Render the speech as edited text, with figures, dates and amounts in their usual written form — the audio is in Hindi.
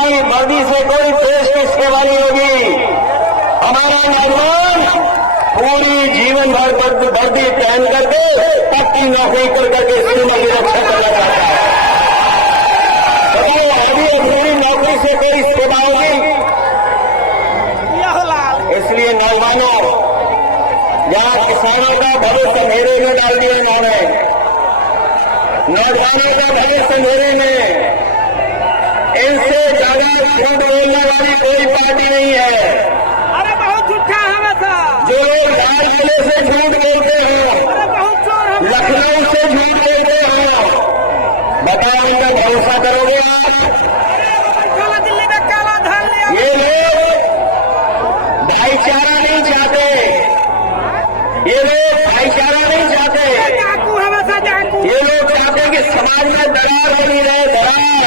हमारी वर्दी से कोई देश की सेवा नहीं होगी। हमारा नौजवान पूरी जीवन भर वर्दी पहन करके पक्की नौकरी कर करके सीमा की रक्षा करना चाहता है। बताओ अभी अधूरी नौकरी से कोई सेवा होगी? इसलिए नौजवानों, यहाँ किसानों का भविष्य अंधेरे में डाल दिया इन्होंने, नौजवानों का भविष्य अंधेरे में। इनसे ज्यादा झूठ बोलने वाली कोई पार्टी नहीं है। अरे बहुत झूठा है वैसा। जो लोग लाल किले से झूठ बोलते हैं, अरे बहुत चोर है। लखनऊ से झूठ बोलते हैं, बताओ इनका भरोसा करोगे आप? काला दिल्ली में काला धन लिया। ये लोग भाईचारा नहीं चाहते, ये लोग भाईचारा नहीं चाहते, डाकू है वैसा डाकू। ये लोग चाहते हैं कि समाज में दरार बनी रहे, दरार।